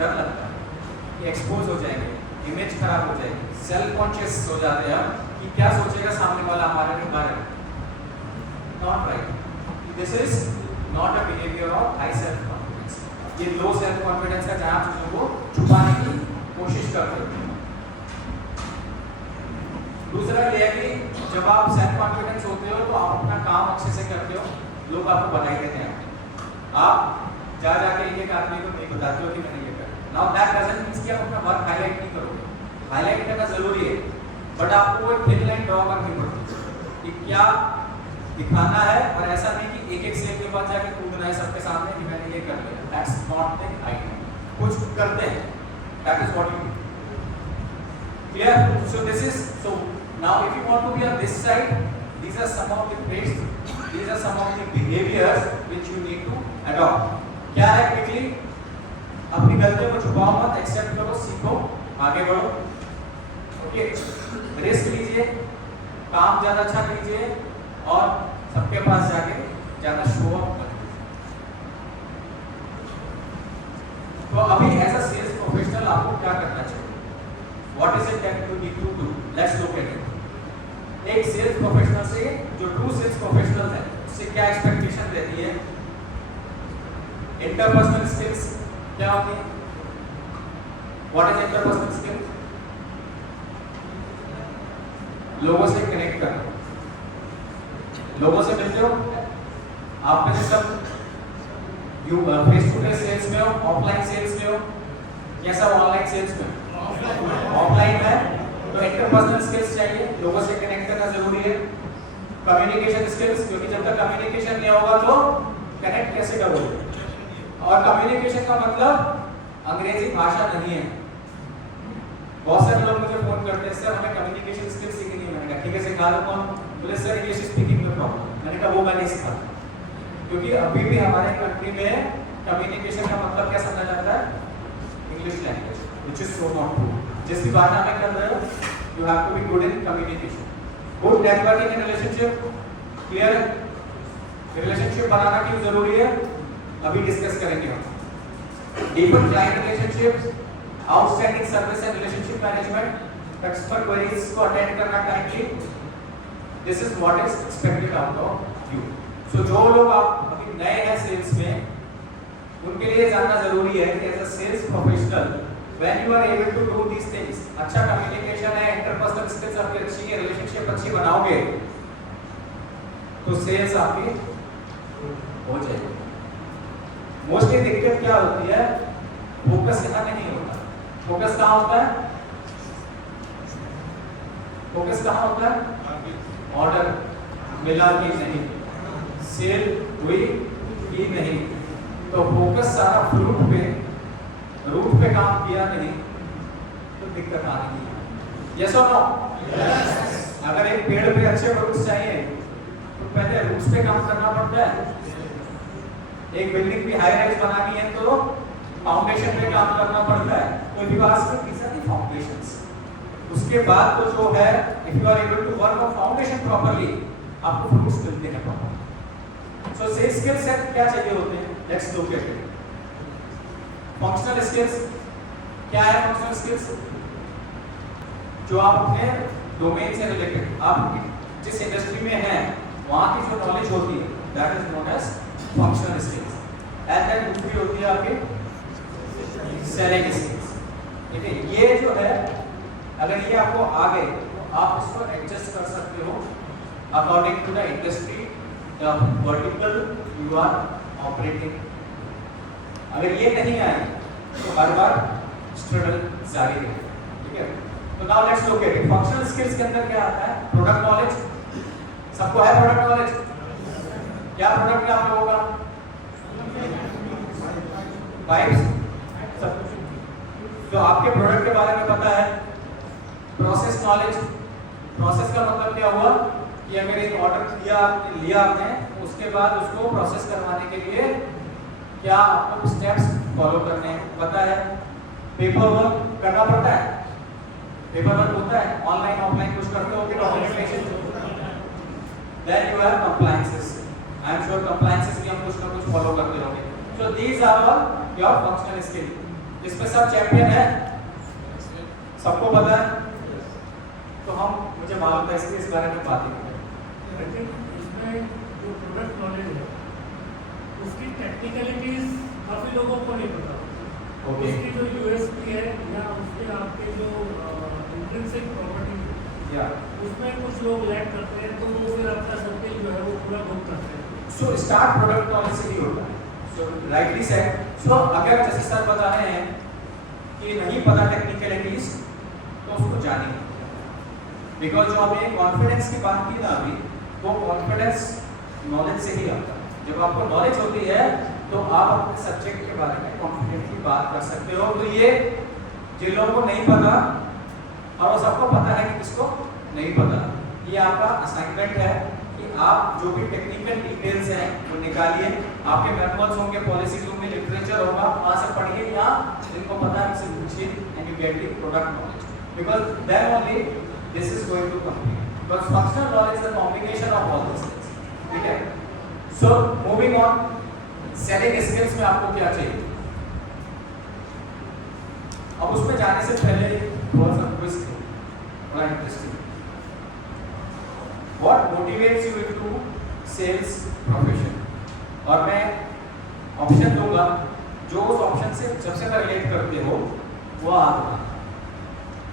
डर लगता है कि एक्सपोज हो जाएंगे, इमेज खराब हो जाएगी, सेल्फ कॉन्शियस हो जाते हैं हम कि क्या सोचेगा सामने वाला हमारे बारे में। Not right, this is not a behaviour of high self confidence. ये लो सेल्फ कॉन्फिडेंस का जहाँ चीजों को छुपाने की कोशिश करते हैं। दूसरा ये है कि जब आप सेल्फ कॉन्फिडेंस होते हो तो आप अपना काम अच्छे से करते हो, लोग आपको बधाई देते हैं। आप जा जाके एक आदमी को नहीं बताते हो कि मैंने ये कर। नाउ दैट डजंट मीन कि आप अपना वर्क हाईलाइट नहीं करोगे, हाईलाइट करना जरूरी है, बट आपको एक थिन लाइन ड्रॉ करनी पड़ती है कि क्या दिखाना है, और ऐसा नहीं कि एक एक सेल के बाद जाके कूदना है सबके सामने कि मैंने ये कर लिया। That's not the idea. कुछ करते हैं, that is what you do. Clear? So this is, so now if you want to be on this side, these are some of the traits, these are some of the behaviors which you need to adopt. क्या है quickly? अपनी गलतियों को छुपाओ मत, accept करो, सीखो, आगे बढ़ो। ओके, रिस्क लीजिए, काम ज्यादा अच्छा कीजिए, और सबके पास जाके ज्यादा शो ऑफ मत कीजिए। तो अभी एज अ सेल्स प्रोफेशनल आपको क्या करना चाहिए? What is it that you need to do? Let's look at it. एक सेल्स प्रोफेशनल से, जो ट्रू सेल्स प्रोफेशनल है, उससे क्या एक्सपेक्टेशन रहती है? इंटरपर्सनल स्किल्स क्या होती है? What is interpersonal skills? लोगों से कनेक्ट करना, लोगों से मिलते हो, आप में से सब you face to face sales में हो, ऑफलाइन सेल्स में हो, या सब ऑनलाइन सेल्स में? ऑफलाइन है तो इंटरपर्सनल स्किल्स चाहिए, लोगों से कनेक्ट करना जरूरी है। कम्युनिकेशन स्किल्स, क्योंकि जब तक कम्युनिकेशन नहीं होगा तो कनेक्ट कैसे करोगे? और कम्युनिकेशन का मतलब अंग्रेजी भाषा नहीं है। बहुत सारे लोग मुझे फोन करते हैं, सर हमें कम्युनिकेशन स्किल्स सीखनी है। मैंने कहा ठीक है, सिखा दो। कौन? बोले सर इंग्लिश स्पीकिंग में प्रॉब्लम। मैंने कहा वो मैं नहीं सिखाता, क्योंकि अभी भी हमारे कंट्री में कम्युनिकेशन का मतलब क्या समझा जाता है? English language, which is so not true. जिस भी भाषा में कर रहे हो, you have to be good in communication. Good networking in relationship, clear है? Relationship बनाना क्यों जरूरी है? अभी डिस्कस करेंगे हम। Deeper client relationships, outstanding service and relationship management, customer queries को attend करना timely. This is what is expected out of you. So जो लोग आप अभी नए हैं सेल्स में, उनके लिए जानना जरूरी है कि as a sales professional when you are able to do these things, अच्छा कम्युनिकेशन है, इंटरपर्सनल स्किल्स आपकी अच्छी है, रिलेशनशिप अच्छी बनाओगे तो सेल्स आपकी हो जाएगी। मोस्टली दिक्कत क्या होती है? फोकस यहाँ नहीं होता। फोकस कहाँ होता है? फोकस कहाँ होता है? ऑर्डर मिला कि नहीं, सेल हुई कि नहीं। तो फोकस सारा फ्रूट पे, रूट पे काम किया नहीं तो दिक्कत आ रही है। यस और नो? यस। अगर एक पेड़ पे अच्छे फ्रूट्स चाहिए तो पहले रूट्स पे काम करना पड़ता है। एक बिल्डिंग भी हाई राइज बनानी है तो फाउंडेशन पे काम करना पड़ता है। तो विकास में किस तरह फाउंडेशंस, उसके बाद तो जो है, if you are able to work on foundation properly, आपको फ्रूट्स मिलते हैं प्रॉपर। सो सेल्स स्किल्स क्या चाहिए होते हैं? Let's look at it. Functional skills क्या है? फंक्शनल स्किल्स जो आप अपने डोमेन से रिलेटेड, आप जिस इंडस्ट्री में हैं वहां की जो नॉलेज होती है, that is known as functional skills. And then दूसरी होती है आपके सेलिंग स्किल्स। ठीक है, ये जो है अगर ये आपको आ गए तो आप इसको एडजस्ट कर सकते हो according to the industry, the vertical you are operating. अगर ये नहीं आए तो हर बार स्ट्रगल जारी रहेगा। ठीक है, तो now let's look at it. Functional skills के अंदर क्या आता है? Product knowledge. सबको है प्रोडक्ट नॉलेज? क्या प्रोडक्ट है आप लोगों का? पाइप्स, सब कुछ जो आपके प्रोडक्ट के बारे में पता है। प्रोसेस नॉलेज, प्रोसेस का मतलब क्या हुआ कि अगर एक ऑर्डर लिया आपने, उसके बाद उसको प्रोसेस करवाने के लिए क्या आपको स्टेप्स फॉलो करने हैं, पता है। पेपर वर्क करना पड़ता है, पेपर वर्क होता है, ऑनलाइन ऑफलाइन कुछ करते हो कि documentation. Then you have compliances. I am sure compliances भी हम कुछ ना कुछ फॉलो करते होंगे। So these are all your functional skill. इसमें सब चैंपियन है, सबको पता है, तो हम मुझे मालूम था इसलिए इस बारे में बातें करें। इसमें जो प्रोडक्ट नॉलेज है उसकी टेक्निकलिटीज काफी लोगों को नहीं पता। ओके। उसकी जो यूएसपी है या उसके आपके जो इंट्रिंसिक प्रॉपर्टी है या उसमें कुछ लोग लैग करते हैं, तो वो फिर आपका सर्किल जो है वो पूरा बुक करते हैं। सो स्टार्ट प्रोडक्ट नॉलेज से ही होता है। सो राइटली सेड। सो अगर जैसे सर बता रहे हैं कि नहीं पता टेक्निकलिटीज तो उसको जानिए, बिकॉज जो हमने कॉन्फिडेंस की बात की ना अभी, वो कॉन्फिडेंस नॉलेज से ही आता है। जब आपको नॉलेज होती है तो आप अपने सब्जेक्ट के बारे में कॉन्फिडेंटली बात कर सकते हो। तो ये जिन लोगों को नहीं पता और सबको पता है कि किसको नहीं पता, ये आपका असाइनमेंट है कि आप जो भी टेक्निकल डिटेल्स हैं वो निकालिए। आपके मैनुअल्स होंगे, पॉलिसीज होंगे, लिटरेचर होगा, वहां से पढ़िए या जिनको पता है उनसे पूछिए and you get the product knowledge, because then only this is going to complete. Because functional knowledge is the combination of all this things, ठीक है। So moving on, selling skills में आपको क्या चाहिए? अब उसमें जाने से पहले थोड़ा सा क्विज बड़ा interesting. What motivates you into sales profession? और मैं ऑप्शन दूंगा, जो उस ऑप्शन से सबसे ज्यादा रिलेट करते हो वो आप।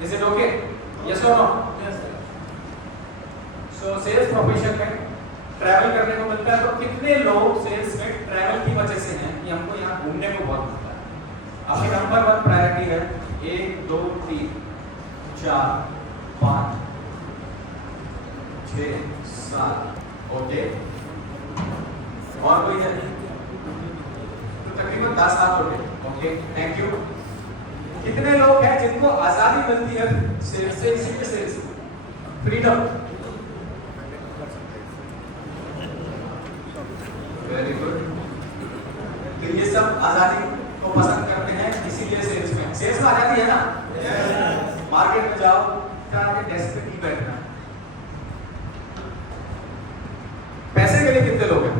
Is it okay? Yes or no? Yes sir. So sales profession में ट्रैवल करने को मिलता है, तो कितने लोग सेल्स में ट्रैवल की वजह से हैं कि हमको यहाँ घूमने को बहुत मिलता है? आपकी नंबर 1 प्रायोरिटी है 1 2 3 4 5 6 7 ओके, और कोई है? तो तकरीबन 10 हाथ हो गए। Okay, thank you. कितने लोग हैं जिनको आजादी मिलती है सेल्स से? इसी के सेल्स फ्रीडम। Very good. तो ये सब आजादी को पसंद करते हैं, इसीलिए सेल्स में। सेल्स में आजादी है ना? मार्केट में जाओ, क्या डेस्क पे नहीं बैठना। पैसे के लिए कितने लोग हैं?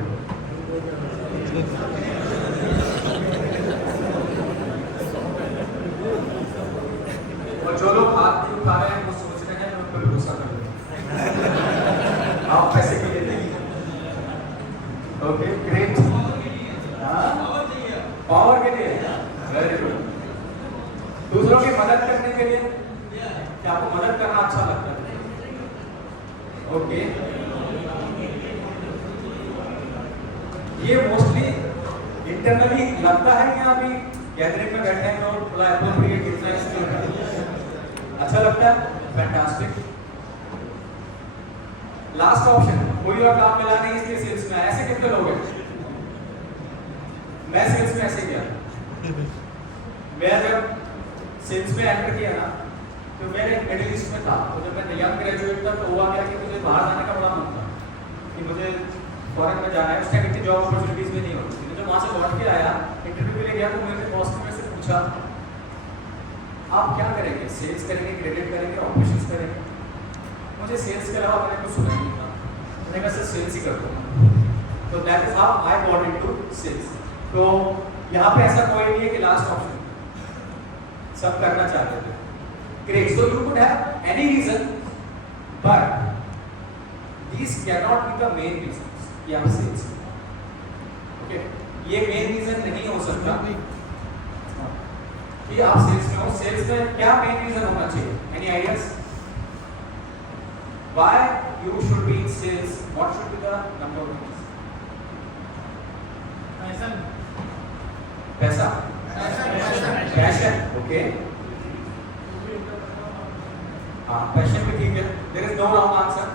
और जो लोग हाथ नहीं उठा रहे हैं वो सोच रहे हैं मैं उन पर गुस्सा कर आप पैसे के लिए नहीं। Okay, great. पावर के लिए, वेरी गुड। दूसरों की मदद करने के लिए, क्या आपको मदद करना अच्छा लगता है? ओके, ये मोस्टली इंटरनली लगता है कि अभी गैदरिंग में बैठे हैं और थोड़ा एप्रोप्रिएट इतना अच्छा लगता है। फैंटास्टिक। लास्ट ऑप्शन, कोई और काम मिला नहीं इसलिए सेल्स में। ऐसे कितने लोग हैं? मैं सेल्स में ऐसे गया, मैं जब सेल्स में एंटर किया ना तो मेरे मिडिल ईस्ट में था। तो जब मैं यंग ग्रेजुएट था तो हुआ क्या कि मुझे बाहर जाने का बड़ा मन था कि मुझे फॉरेन में जाना है। उस टाइम इतनी जॉब अपॉर्चुनिटीज भी नहीं होती थी। जब वहां से लौट के आया, इंटरव्यू के लिए गया, तो मेरे बॉस ने मेरे से पूछा आप क्या करेंगे? सेल्स करेंगे, क्रेडिट करेंगे, ऑपरेशंस करेंगे? मुझे सेल्स के अलावा मैंने कुछ सुना ही नहीं था। मैंने कहा सर सेल्स ही करता हूँ। तो that is how I got into sales. तो यहाँ पे ऐसा कोई नहीं है कि लास्ट ऑप्शन, सब करना चाहते थे। Great. So you could have any reason but these cannot be the main reasons कि आप सेल्स। ओके, ये मेन रीजन नहीं हो सकता कि आप सेल्स में हो। सेल्स में क्या मेन रीजन होना चाहिए? Any ideas why you should be in sales? What should be the number one reason? पैसा, पैशन। ओके, हाँ, पैशन भी ठीक है। there is no wrong answer।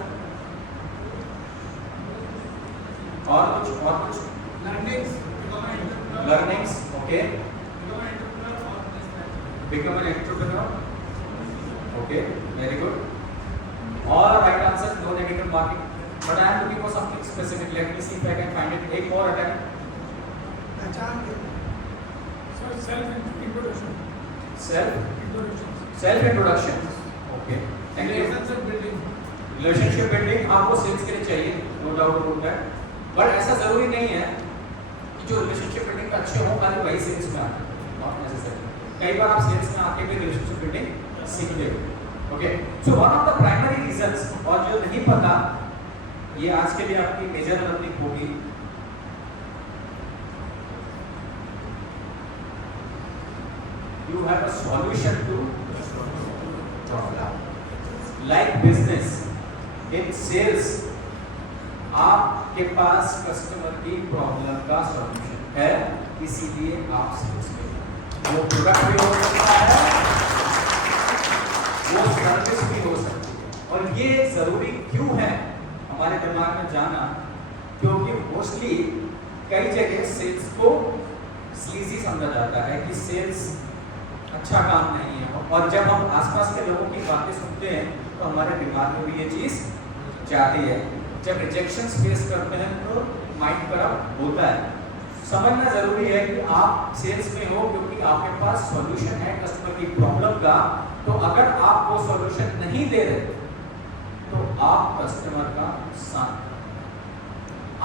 और कुछ learnings. Okay, become an entrepreneur. Okay, very good. All right answers, no negative marking. But I am looking for something specific. Let me see if I can find it. एक और attempt. Self introduction. Okay. Thank you. Relationship building आपको sales के लिए चाहिए, no doubt about that. But ऐसा जरूरी नहीं है कि जो relationship building का अच्छे हो खाली वही सेल्स में आए. Not necessary. कई बार आप सेल्स में आके भी रिलेशनशिप बिल्डिंग सीखते हो। Okay, so one of the primary reasons, और जो नहीं पता ये आज के लिए आपकी मेजर लर्निंग होगी, you have a solution to problem. Like business, in sales, आपके पास कस्टमर की प्रॉब्लम का सॉल्यूशन है, इसीलिए आप सेल्स में, वो प्रोडक्ट भी हो सकता है, वो सर्विस भी हो सकती है। और ये जरूरी क्यों है हमारे दिमाग में जाना, क्योंकि मोस्टली कई जगह सेल्स को स्लीजी समझा जाता है कि सेल्स अच्छा काम नहीं है, और जब हम आसपास के लोगों की बातें सुनते हैं तो हमारे दिमाग में भी ये चीज जाती है। जब रिजेक्शंस फेस करते हैं तो माइंड खराब होता है। समझना जरूरी है कि आप सेल्स में हो क्योंकि आपके पास सॉल्यूशन है कस्टमर की प्रॉब्लम का, तो अगर आप वो सॉल्यूशन नहीं दे रहे तो आप कस्टमर का नुकसान,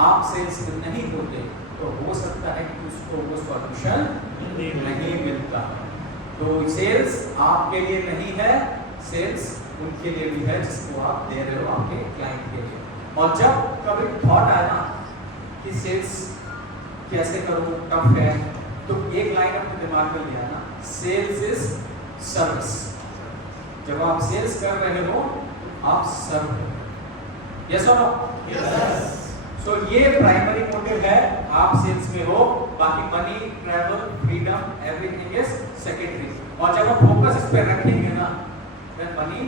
आप सेल्स में नहीं होते तो हो सकता है कि उसको वो सॉल्यूशन नहीं मिलता। तो सेल्स आपके लिए नहीं है, सेल्स उनके लिए भी है जिसको आप दे रहे हो आपके क्लाइंट के लिए। और जब कभी थॉट आया ना कि सेल्स कैसे करूं, टफ है, तो एक लाइन अपने दिमाग में लिया ना, सेल्स इज सर्विस। जब आप सेल्स कर रहे हो आप सर्व कर रहे हो। यस और नो? यस। सो ये प्राइमरी मोटिव है, आप सेल्स में हो, बाकी money, travel, freedom, everything is secondary. और जब आप फोकस इस पे रखेंगे ना, देन मनी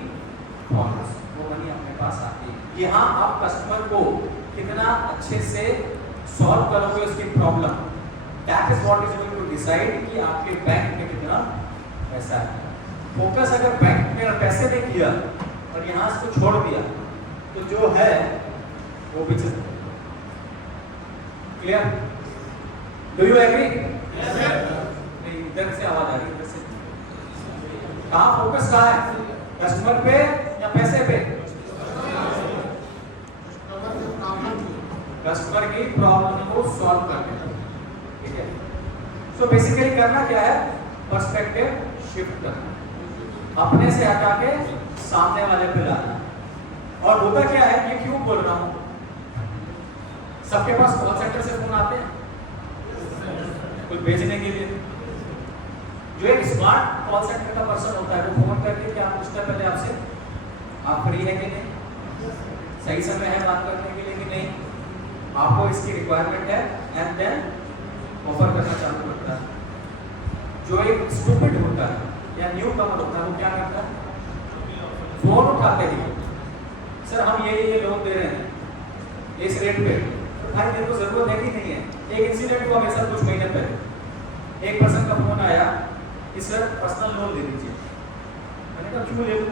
फॉलोस, वो मनी अपने पास आती है। यहाँ आप कस्टमर को कितना अच्छे से सॉल्व करोगे उसकी problem, that is what is going to decide कि आपके बैंक में कितना पैसा है। फोकस अगर बैंक में पैसे नहीं किया और यहाँ इसको छोड़ दिया तो जो है वो भी चल। क्लियर? Do you agree? नहीं, इधर से आवाज आ रही है, इधर से। कहाँ फोकस कहाँ है? कस्टमर पे या पैसे पे? कस्टमर की प्रॉब्लम को सॉल्व करने पर। ठीक है, सो बेसिकली करना क्या है? पर्सपेक्टिव शिफ्ट करना, अपने से हटा के सामने वाले पे लाना। और होता क्या है, ये क्यों बोल रहा हूं, सबके पास कॉल सेंटर से फोन आते हैं कुछ भेजने के लिए। जो एक स्मार्ट कॉल सेंटर का पर्सन होता है वो फोन करके क्या पूछता है पहले आपसे, आप फ्री है कि नहीं, सही समय है बात करने के लिए कि नहीं, आपको इसकी रिक्वायरमेंट है, एंड देन ऑफर करना चालू करता है। जो एक स्टूपिड होता है या न्यू कमर होता है वो क्या करता है, फोन उठाते ही, सर हम ये लोन दे रहे हैं इस रेट पे, भाई मेरे को जरूरत है कि नहीं है। एक इंसिडेंट हुआ मेरे साथ कुछ महीने पहले, एक पर्सन का फोन आया कि सर पर्सनल लोन दे दीजिए। मैंने कहा क्यों ले लूं?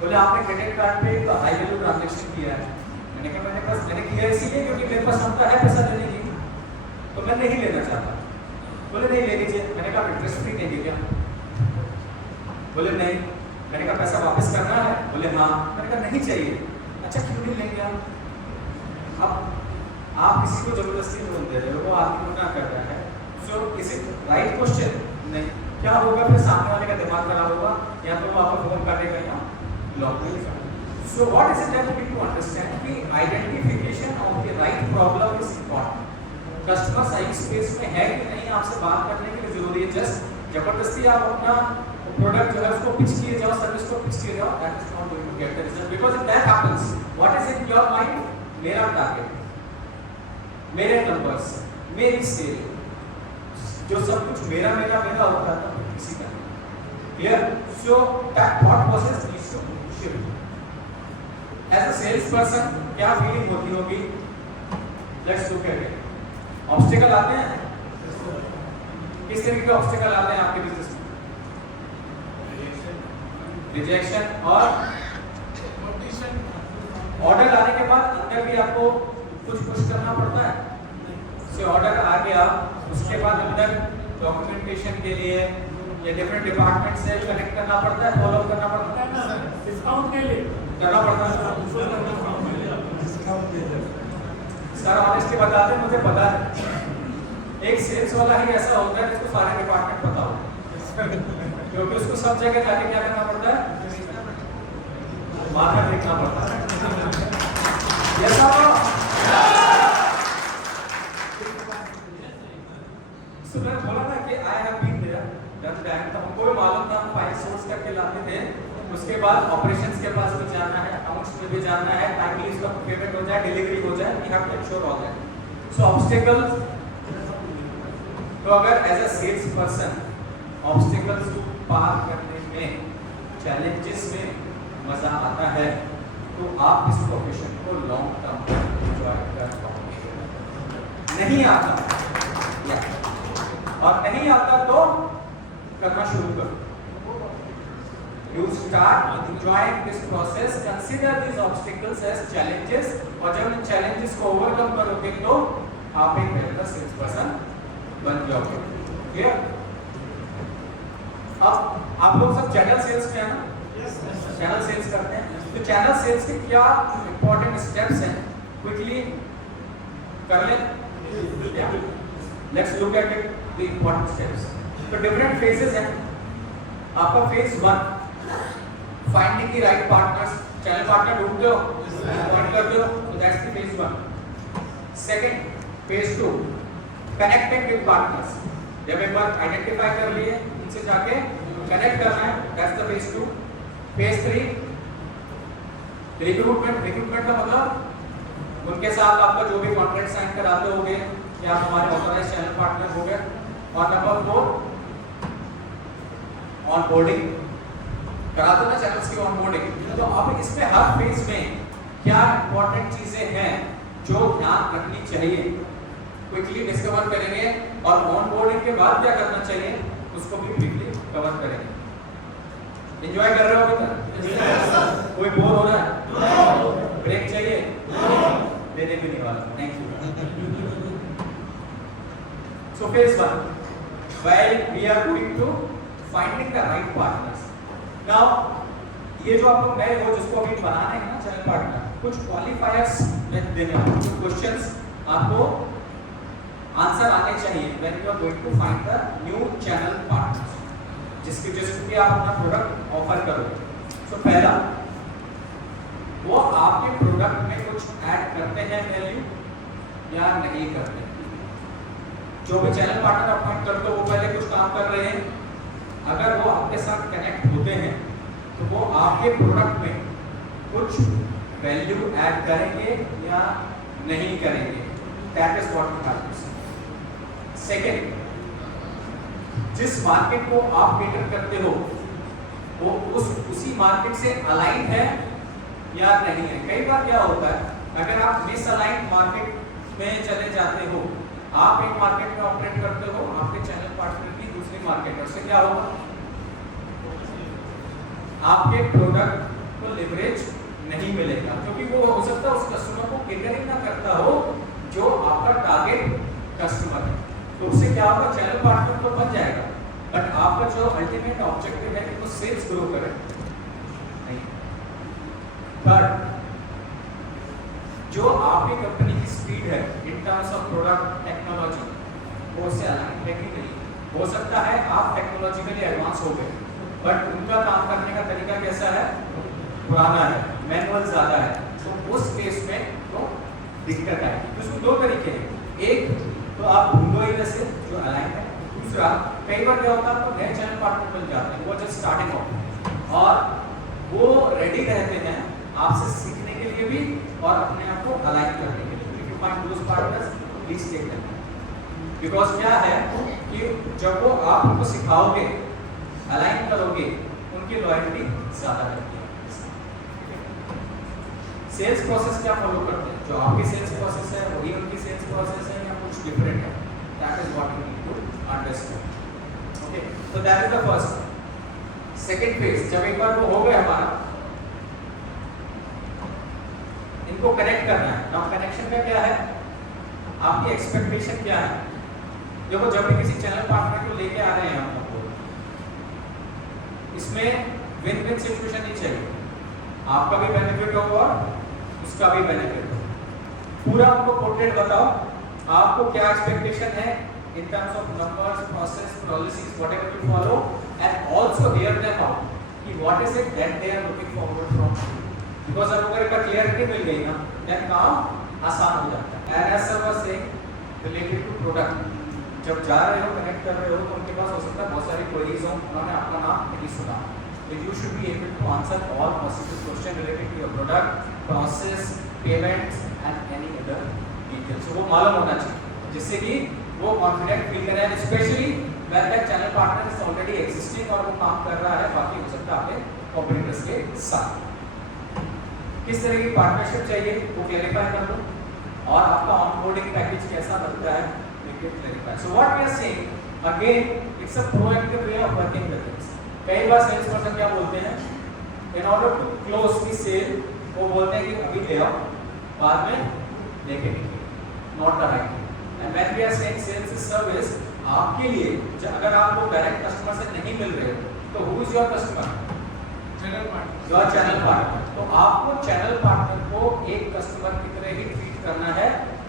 बोले आपने क्रेडिट कार्ड पे तो हाई वैल्यू ट्रांजैक्शन किया है। मैंने किया इसीलिए क्योंकि मेरे पास क्षमता है पैसा देने की, तो मैं नहीं लेना चाहता। बोले नहीं ले लीजिए। मैंने कहा इंटरेस्ट फ्री देंगे क्या? बोले नहीं। मैंने कहा पैसा वापस करना है? बोले हाँ। मैंने कहा नहीं चाहिए। अच्छा क्यों नहीं लेंगे आप? अब आप किसी को जबरदस्ती लोन दे रहे हो, वो आपकी गुनाह कर रहा है। So is it right question? नहीं। क्या होगा फिर? सामने वाले का दिमाग खराब होगा, या तो वो आपको फोन करेगा या ब्लॉक कर देगा। So what is it that we need to understand? कि identification of the right problem is important. Customer सही स्पेस में है कि नहीं आपसे बात करने के लिए जरूरी है। जस्ट जबरदस्ती आप अपना प्रोडक्ट जो है उसको पिच किए जाओ, सर्विस को पिच किए जाओ, that is not going to get the result, because if that happens, what is in your mind? मेरा टारगेट, मेरे नंबर्स, मेरी सेल, जो सब कुछ मेरा मेरा मेरा होता है तो किसी का। Clear? So that thought process needs to shift. As a salesperson क्या फीलिंग होती होगी? Let's look at it. Obstacle आते हैं? किस तरीके के ऑब्स्टिकल आते हैं आपके बिजनेस में? रिजेक्शन और ऑर्डर आने के बाद अंदर भी आपको कुछ पुश करना पड़ता है। से ऑर्डर आ गया, उसके बाद अंदर डॉक्यूमेंटेशन के लिए या डिफरेंट डिपार्टमेंट से कनेक्ट करना पड़ता है, फॉलो करना पड़ता है, डिस्काउंट के लिए करना पड़ता है। सर ऑनेस्टली बता दें, मुझे पता है एक सेल्स वाला ही ऐसा होता है जिसको सारे डिपार्टमेंट पता होता है। क्योंकि उसको सब जगह जाके क्या करना पड़ता है, मार्केट देखना पड़ता है। यस और नो? सो मैंने बोला ना कि I have been there that time, तो हमको भी मालूम था, हम फाइल सोर्स करके लाते थे। उसके बाद ऑपरेशंस के पास भी जाना है, अकाउंट्स में भी जाना है, टाइमली इसका पेमेंट हो जाए, डिलीवरी हो जाए, we have to ensure all that. So obstacles, तो अगर as a sales person obstacles को पार करने में, चैलेंजेस में मजा आता है, तो आप इस प्रोफेशन को लॉन्ग टर्म तक एंजॉय कर पाओगे। नहीं आता और नहीं आता तो करना शुरू करो। You start enjoying this process. Consider these obstacles as challenges, और जब इन challenges को overcome करोगे तो आप एक बेहतर सेल्स पर्सन बन जाओगे। Clear? अब आप लोग सब चैनल सेल्स में है ना? चैनल सेल्स करते हैं, तो चैनल सेल्स के क्या इंपॉर्टेंट स्टेप्स हैं, क्विकली कर लें। Let's look at it, the important steps. तो डिफरेंट फेजेस हैं। आपका phase 1 finding the right partners, channel partner ढूंढते हो, पॉइंट करते हो, तो that's the phase 1। Second, phase 2 connecting with partners. जब एक बार आइडेंटिफाई कर लिए, उनसे जाके कनेक्ट करना है, that's the phase 2। Phase 3 recruitment. Recruitment का मतलब उनके साथ आपका जो भी कॉन्ट्रैक्ट साइन कराते होगे, या आप हमारे ऑथराइज्ड चैनल पार्टनर हो गए। और नंबर 4 ऑनबोर्डिंग, कराते ना चैनल्स की ऑनबोर्डिंग। तो अब इसमें हर फेज में क्या इंपॉर्टेंट चीजें हैं जो ध्यान रखनी चाहिए, क्विकली डिस्कवर करेंगे, और ऑनबोर्डिंग के बाद क्या करना चाहिए उसको भी क्विकली कवर करेंगे। एंजॉय कर रहे हो अभी तक? कोई बोर हो रहा है? ब्रेक चाहिए? देने भी नहीं वाला। Thank you. So phase 1, while we are going to finding the right partners. Now ये जो आप लोग नए हो, जिसको अभी बनाना है ना चैनल पार्टनर, कुछ क्वालिफायर्स देने हैं, कुछ क्वेश्चंस आपको आंसर आने चाहिए when you are going to find the new channel partners, जिसके आप अपना प्रोडक्ट ऑफर करोगे। तो पहला, वो आपके प्रोडक्ट में कुछ ऐड करते हैं वैल्यू या नहीं करते। जो भी चैनल पार्टनर अपॉइंट करते हो वो पहले कुछ काम कर रहे हैं, अगर वो आपके साथ कनेक्ट होते हैं तो वो आपके प्रोडक्ट में कुछ वैल्यू ऐड करेंगे या नहीं करेंगे। That is what we have to see. Second, जिस मार्केट को आप केटर करते हो वो उसी मार्केट से अलाइन है या नहीं है। कई बार क्या होता है, अगर आप मिसअलाइंड मार्केट में चले जाते हो, आप एक मार्केट में ऑपरेट करते हो, आपके चैनल पार्टनर की दूसरी मार्केट, और से क्या होगा, आपके प्रोडक्ट को लिवरेज नहीं मिलेगा, क्योंकि वो हो सकता है उस कस्टमर को केटर ही ना करता हो जो आपका टारगेट कस्टमर है। तो उससे क्या होगा, चैनल पार्टनर तो बन जाएगा, बट आपका जो अल्टीमेट ऑब्जेक्टिव है कि वो सेल्स ग्रो करे नहीं। थर्ड, जो आपकी कंपनी की स्पीड है in terms of product technology, वो उससे अलाइन है कि नहीं। हो सकता है आप टेक्नोलॉजिकली एडवांस हो गए, बट उनका काम करने का तरीका कैसा है, पुराना है, मैनुअल ज़्यादा है, तो उस केस में तो दिक्कत आएगी। तो उसमें दो तरीके हैं, एक तो आप ढूंढो ही वैसे जो अलाइन है, दूसरा कई बार क्या होता है आपको नए चैनल पार्टनर मिल जाते हैं, वो जस्ट स्टार्टिंग ऑफ, और वो रेडी रहते हैं आपसे सीखने के लिए भी और अपने आप को अलाइन करने के लिए। If you find those partners, please take them, because क्या है कि जब वो आप उनको सिखाओगे, अलाइन करोगे, उनकी लॉयल्टी ज़्यादा रहती है। सेल्स प्रोसेस क्या फॉलो करते हैं, जो आपकी सेल्स प्रोसेस है वही उनकी सेल्स प्रोसेस है या कुछ डिफरेंट है, that is what you need to understand. Okay, so that is the first. Second phase, जब एक बार वो हो गया हमारा, इनको कनेक्ट करना है। नाउ कनेक्शन का क्या है, आपकी एक्सपेक्टेशन क्या है। देखो जब भी किसी चैनल पार्टनर को लेके आ रहे हैं हम लोग, इसमें विन विन सिचुएशन नहीं चाहिए, आपका भी बेनिफिट हो और उसका भी बेनिफिट हो। पूरा हमको पोर्ट्रेट बताओ, आपको क्या एक्सपेक्टेशन है in terms of numbers, process, policies, whatever you follow, also hear them out कि what is it that they are looking forward from you. Because अब अगर एक clarity मिल गई ना, then काम आसान हो जाता है. And as I was saying, related to product, जब जा रहे हो कनेक्ट कर रहे हो तो उनके पास हो सकता है बहुत सारी क्वेरीज हो, उन्होंने आपका नाम नहीं सुना. So you should be able to answer all possible questions related to your product, process, payments and any other details. So वो मालूम होना चाहिए जिससे कि वो कॉन्फिडेंट फील करें, specially when that channel partner is already existing और वो काम कर रहा है, बाकी हो सकता है आपके ऑपरेटर्स के साथ. किस तरह की पार्टनरशिप चाहिए वो क्लैरिफाई कर दो, और आपका ऑनबोर्डिंग पैकेज कैसा लगता है लेके clarify. So what we are saying again, it's a proactive way of working with things. कई बार सेल्स पर्सन क्या बोलते हैं, in order to close the sale वो बोलते हैं कि अभी ले आओ बाद में देखेंगे. Not the right. And when we are saying sales is service, आपके लिए अगर आप लोग डायरेक्ट कस्टमर से नहीं मिल रहे हो तो who is your customer? Channel partner. Your channel partner. तो आपको चैनल पार्टनर को एक कस्टमर की तरह ही ट्रीट करना है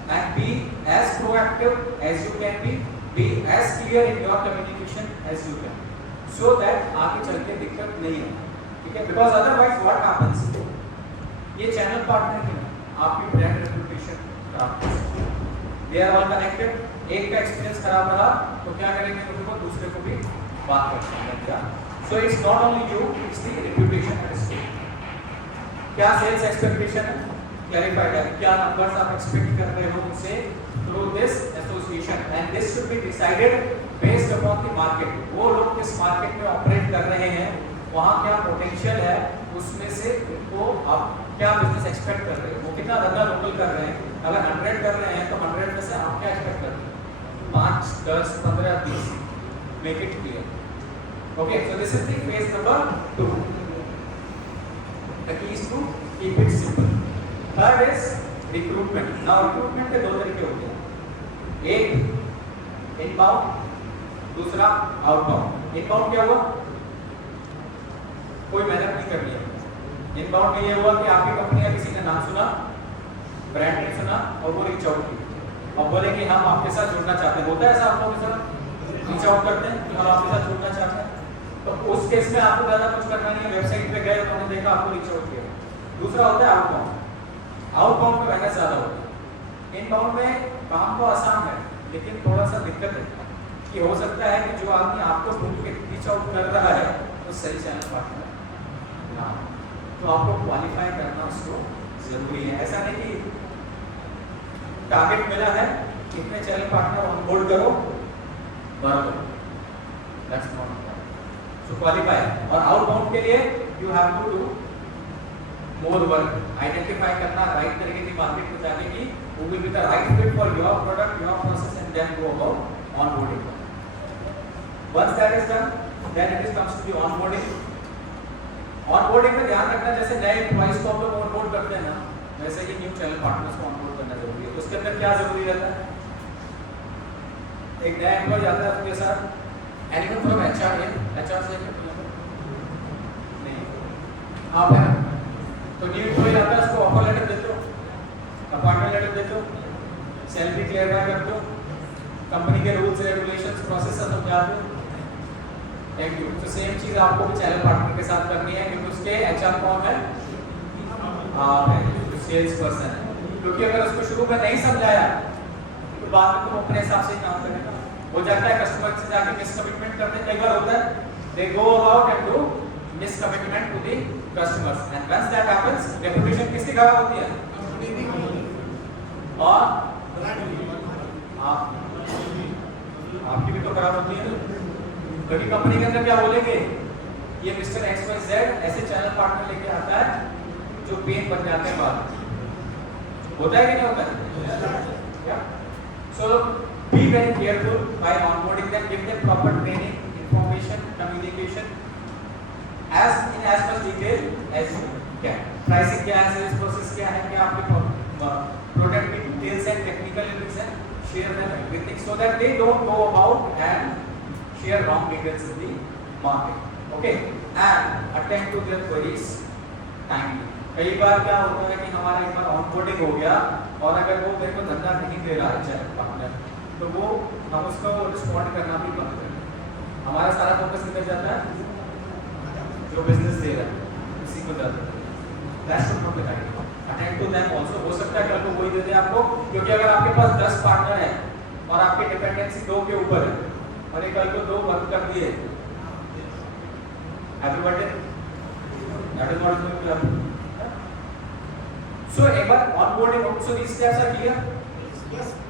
and be as proactive as you can be as clear in your communication as you can, so that आगे चल के दिक्कत नहीं है. ठीक है, बिकॉज अदरवाइज व्हाट हैपेंस, ये चैनल पार्टनर की आपकी ब्रांड रेपुटेशन खराब हो सकती है. They are all connected. एक का एक्सपीरियंस खराब रहा तो क्या करेंगे, तो दूसरे को भी बात कर सकते हैं. So it's not only you, it's the reputation at stake. क्या सेल्स एक्सपेक्टेशन है, क्लैरिफाइड है. क्या नंबर्स आप एक्सपेक्ट कर रहे हो उनसे through this association, and this should be decided based upon the market. वो लोग किस मार्केट में ऑपरेट कर रहे हैं, वहाँ क्या पोटेंशियल है, उसमें से उनको आप क्या बिजनेस एक्सपेक्ट कर रहे हैं, वो कितना धंधा लोकल कर रहे हैं. अगर 100 कर रहे हैं तो 100 में से आप क्या एक्सपेक्ट कर रहे हैं, 5, 10, 15, 20. Make it clear. Okay, so this is the phase number 2. The key is to keep it simple. Third is recruitment. Now recruitment के दो तरीके होते हैं, एक इनबाउंड, दूसरा आउटबाउंड. इनबाउंड क्या हुआ, कोई मेहनत नहीं करनी है. इनबाउंड में ये हुआ कि आपकी कंपनी का किसी ने नाम सुना, ब्रांड ने सुना और वो रीच आउट किया और बोले कि हम आपके साथ जुड़ना चाहते हैं. होता है ऐसा आप लोगों के साथ, रीच आउट करते हैं कि हम आपके साथ जुड़ना चाहते हैं. तो उस केस में आपको ज़्यादा कुछ करना नहीं है, वेबसाइट पे गए उन्होंने देखा, आपको रीच आउट किया. दूसरा होता है आउटबाउंड. आउटबाउंड में मेहनत ज़्यादा होती है. इनबाउंड में काम तो आसान है लेकिन थोड़ा सा दिक्कत है कि हो सकता है कि जो आदमी आपको ढूंढ के रीच आउट कर रहा है वो सही चैनल पार्टनर ना, तो आपको क्वालिफाई करना उसको जरूरी है. ऐसा नहीं कि टारगेट मिला है कितने चैनल पार्टनर ऑनबोर्ड करो बराबर, दैट्स नॉट. So qualify. और आउटबाउंड के लिए you have to do more work. Identify करना राइट तरीके की मार्केट में जाके कि who will be the right fit for your product, your process, and then go about onboarding. Once that is done, then it comes to the onboarding. Onboarding में ध्यान रखना, जैसे नए एम्प्लॉइज को हम लोग onboard करते हैं ना, वैसे ही न्यू चैनल पार्टनर्स को onboard करना जरूरी है. तो उसके अंदर क्या जरूरी रहता है, एक नया एम्प्लॉय आता है उसके साथ anyone from HR है, HR से नहीं आप है, तो न्यू एम्प्लॉय आता है उसको ऑफर लेटर देते हो, अपॉइंटमेंट लेटर देते हो, सैलरी क्लियर करते हो, कंपनी के रूल्स रेगुलेशंस प्रोसेस समझाते हो. Thank you. तो सेम चीज आपको भी चैनल पार्टनर के साथ करनी है क्योंकि उसके HR कौन है, आप है, सेल्स पर्सन है. क्योंकि अगर उसको शुरू में नहीं समझाया तो बाद में तुम अपने हिसाब से काम करेगा. हो जाता है कस्टमर से जाके मिसकमिटमेंट करते, कई बार होता है, they go about and do miscommitment to the customers, and once that happens reputation किसकी खराब होती है, और आपकी भी तो खराब होती है ना. क्योंकि कंपनी के अंदर क्या बोलेंगे, ये मिस्टर XYZ ऐसे चैनल पार्टनर लेके आता है जो पेन बन जाते हैं बाद में. होता है कि नहीं होता है. सो be very careful by onboarding them, give them proper training, information, communication as much detail as you can. Pricing क्या है, sales process क्या है, क्या आपके product की details and technical details हैं, share them everything so that they don't go about and share wrong details in the market. Okay, and attend to their queries timely. कई बार क्या होता है कि हमारा एक बार onboarding हो गया और अगर वो मेरे को धंधा नहीं दे रहा है चैनल पार्टनर, तो वो हम उसको रिस्पॉन्ड करना भी बंद करें. हमारा सारा फोकस किधर जाता है, जो बिजनेस दे रहा है किसी को दर्द that should not be right. Attend to them also, हो सकता है कल को वही दे दे आपको, क्योंकि अगर आपके पास 10 पार्टनर है और आपकी डिपेंडेंसी 2 के ऊपर है और ये कल को 2 वर्क कर दिए, happy birthday, that is not going to happen. So, एक बार onboarding, so these steps are clear? Yes.